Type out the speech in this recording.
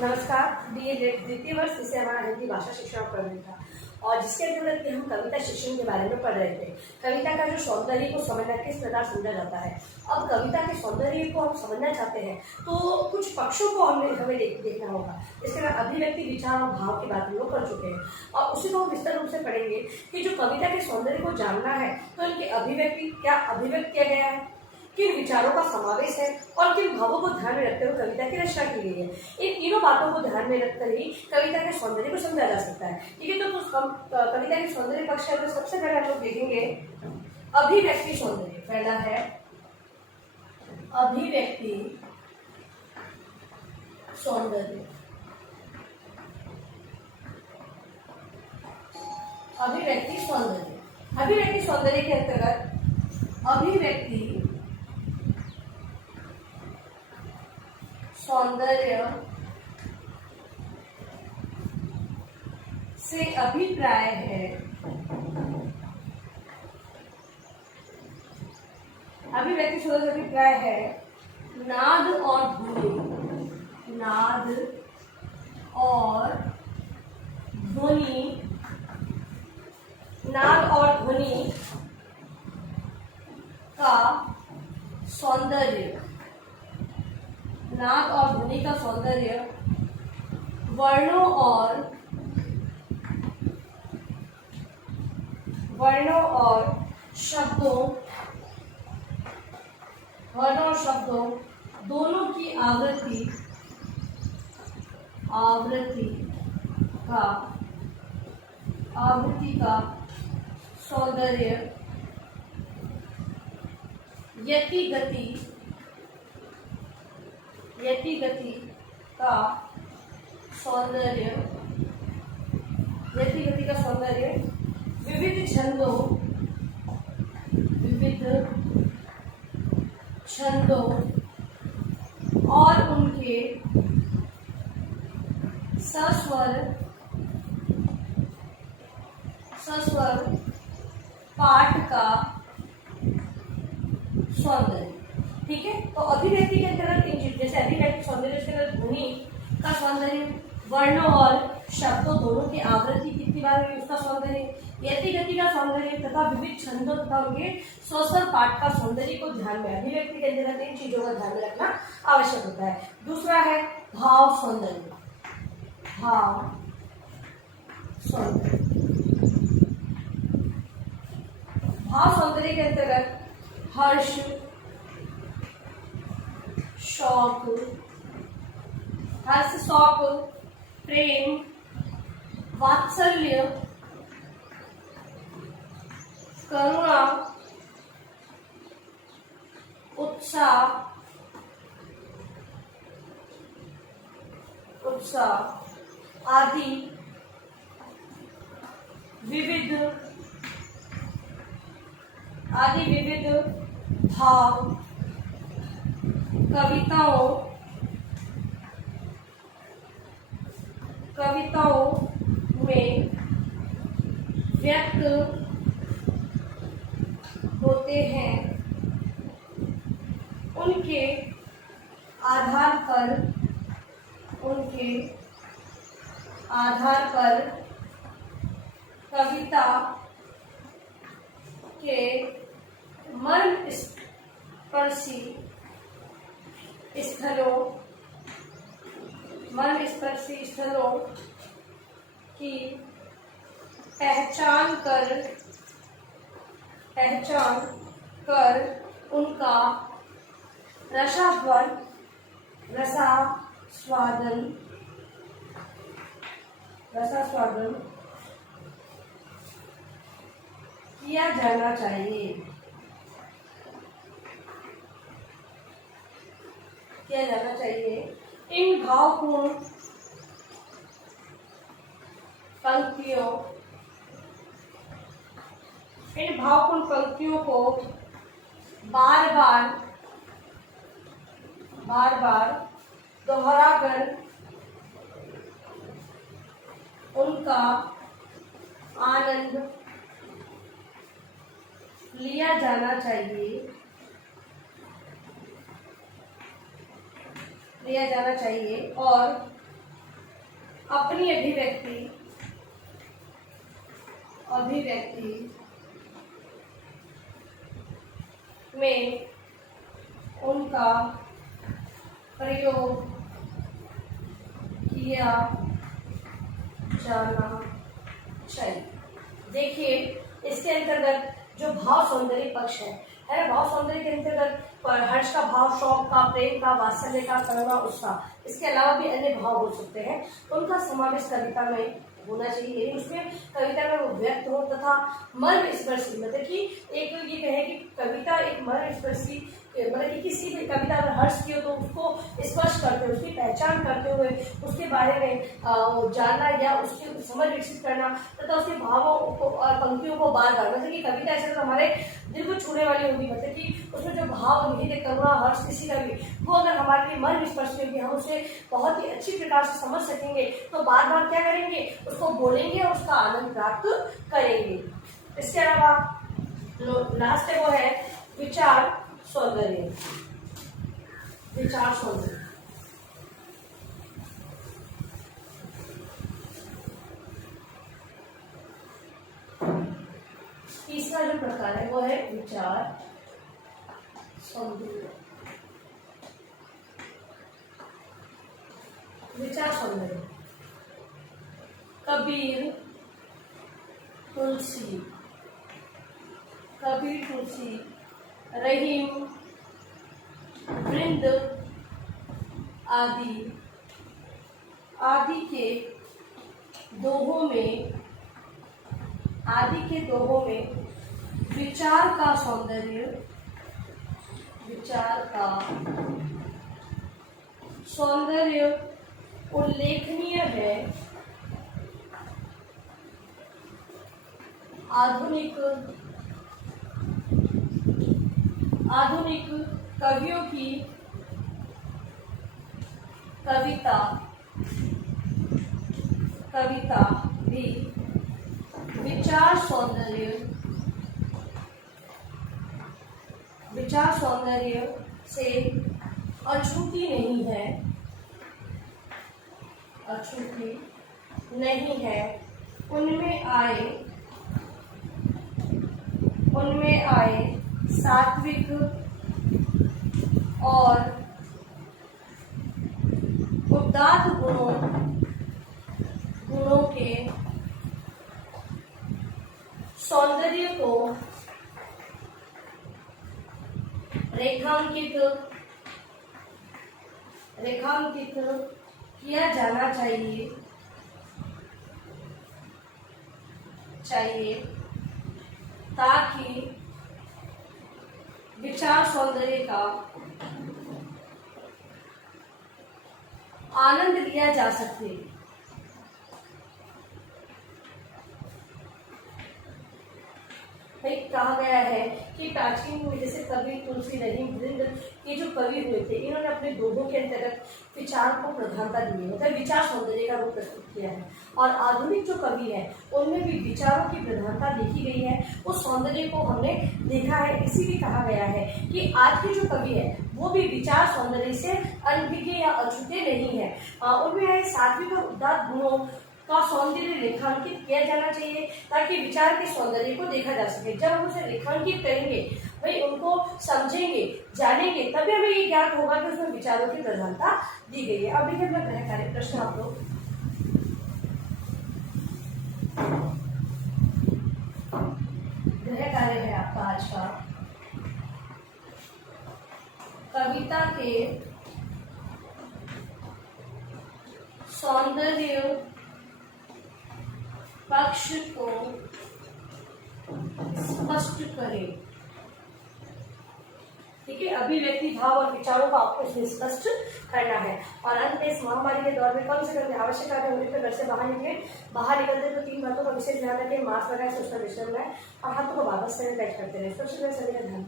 नमस्कार। बीए द्वितीय वर्ष विषय हमारा हिंदी भाषा शिक्षण प्रवीण था और जिसके अंतर्गत हम कविता शिक्षण के बारे में पढ़ रहे थे। कविता का जो सौंदर्य को समझना किस प्रकार समझा जाता है। अब कविता के सौंदर्य को हम समझना चाहते हैं तो कुछ पक्षों को हमें देखना होगा। इसके बाद अभिव्यक्ति, विचार और भाव की बात हम लोग कर चुके हैं और उसी को हम विस्तार रूप से पढ़ेंगे कि जो कविता के सौंदर्य को जानना है तो इनकी अभिव्यक्ति क्या अभिव्यक्त किया गया है, किन विचारों का समावेश है और किन भावों को ध्यान में रखते हुए कविता की रचना की गई है। इन तीनों बातों को ध्यान में रखकर ही कविता के सौंदर्य को समझा जा सकता है। ठीक है, तो कविता के सौंदर्य पक्ष में सबसे पहले हम लोग देखेंगे अभिव्यक्ति सौंदर्य। पहला है अभिव्यक्ति सौंदर्य। अभिव्यक्ति सौंदर्य, अभिव्यक्ति सौंदर्य के अंतर्गत अभिव्यक्ति सौंदर्य से अभिप्राय है, अभिव्यक्ति सौंदर्य से अभिप्राय है नाद और ध्वनि, नाद और ध्वनि, नाद और ध्वनि का सौंदर्य, नाद और ध्वनि का सौंदर्य वर्णों और शब्दों, वर्णों और शब्दों दोनों की आवृत्ति का सौंदर्य, यति गति का सौंदर्य, यति गति का सौंदर्य, विविध छंदों और उनके सस्वर पाठ का सौंदर्य। ठीक है, तो अभिव्यक्ति के अंतर्गत तीन चीज, जैसे अभिव्यक्ति सौंदर्य के अंतर्गत ध्वनि का सौंदर्य, वर्णों और शब्दों दोनों की आवृत्ति कितनी बार हुई उसका सौंदर्य, यति गति का सौंदर्य तथा विविध छंदों तथा उनके स्वस्वर पाठ का सौंदर्य को ध्यान में, अभिव्यक्ति के अंतर्गत इन चीजों का ध्यान में रखना आवश्यक होता है। दूसरा है भाव सौंदर्य। भाव सौंदर्य, भाव सौंदर्य के अंतर्गत हर्ष, शौक, प्रेम, वात्सल्य, करुणा, उत्साह आदि विविध भाव कविताओं में व्यक्त होते हैं। उनके आधार पर कविता के मन स्पर्शी स्थलों की पहचान कर उनका रसास्वादन किया जाना चाहिए। इन भावपूर्ण पंक्तियों को बार बार दोहराकर उनका आनंद लिया जाना चाहिए और अपनी अभिव्यक्ति में उनका प्रयोग किया जाना चाहिए। देखिए, इसके अंतर्गत जो भाव सौंदर्य पक्ष है ना, भाव सौंदर्य के अंतर्गत हर्ष का भाव, शौक का, प्रेम का, वात्सल्य का, करुणा, उत्साह, इसके अलावा भी अन्य भाव हो सकते हैं, उनका समावेश कविता में होना चाहिए। उसमें कविता में वो व्यक्त हो तथा मर्म स्पर्शी, मतलब कि एक ये कहे कि कविता एक मर्म स्पर्शी, मतलब कि किसी भी कविता अगर हर्ष की हो तो उसको स्पर्श करते हुए, उसकी पहचान करते हुए, उसके बारे में जानना या उसकी समझ विकसित करना तथा उसके भावों को और पंक्तियों को बार बार, मतलब कि कविता ऐसे तो हमारे दिल को छूने वाली होगी, मतलब कि उसमें जो भाव निहित है, करुणा, हर्ष, किसी का भी, वो अगर हमारे लिए मर्म स्पर्शी होगी, हम उसे बहुत ही अच्छी प्रकार से समझ सकेंगे, तो बार बार क्या करेंगे, उसको बोलेंगे और उसका आनंद प्राप्त करेंगे। इसके अलावा लास्ट है वो है विचार सौंदर्य। विचार सौंदर्य तीसरा जो प्रकार है वो है विचार सौंदर्य। विचार सौंदर्य कबीर तुलसी, रहीम, वृंद आदि के दोहों में विचार का सौंदर्य उल्लेखनीय है। आधुनिक कवियों की कविता भी विचार सौंदर्य से अछूती नहीं है। उनमें आए सात्विक और उदात्त गुणों के सौंदर्य को रेखांकित किया जाना चाहिए ताकि विचार सौंदर्य का आनंद लिया जा सके। कहा गया है कि प्राचीन में जैसे कवि तुलसी, रहीम, वृंद, ये जो कवि हुए थे, इन्होंने अपने दोहों के अंतर्गत विचार को प्रधानता दी, मतलब विचार सौंदर्य का रूप प्रस्तुत किया है। और आधुनिक जो कवि है उनमें भी विचारों की प्रधानता देखी गई है, उस सौंदर्य को हमने देखा है। इसीलिए कहा गया है कि आज के जो कवि है वो भी विचार सौंदर्य से अनभिज्ञ या अछूते नहीं है। उनमें सात्विक और उदात्त गुणों का सौंदर्य रेखांकित किया जाना चाहिए ताकि विचार के सौंदर्य को देखा जा सके। जब हम उसे रेखांकित करेंगे, भाई उनको समझेंगे, जानेंगे, तभी हमें ये ज्ञात होगा कि उसमें विचारों की प्रधानता दी गई है। अब देखिए अपना गृह कार्य प्रश्न आप लोग। गृह कार्य है आपका आज का, कविता के सौंदर्य पक्ष को स्पष्ट करें। ठीक है, अभिव्यक्ति, भाव और विचारों को आपको इसमें स्पष्ट करना है। और अंत में इस महामारी के दौर में कम से कम आवश्यक कार्य होने पर घर से बाहर निकलते तो 3 बातों का विशेष ध्यान रखें। मास्क लगाए, सोशल डिस्टेंस लगाए और हाथों को बार-बार सैनिटाइज करते रहे। सोशल सभी का ध्यान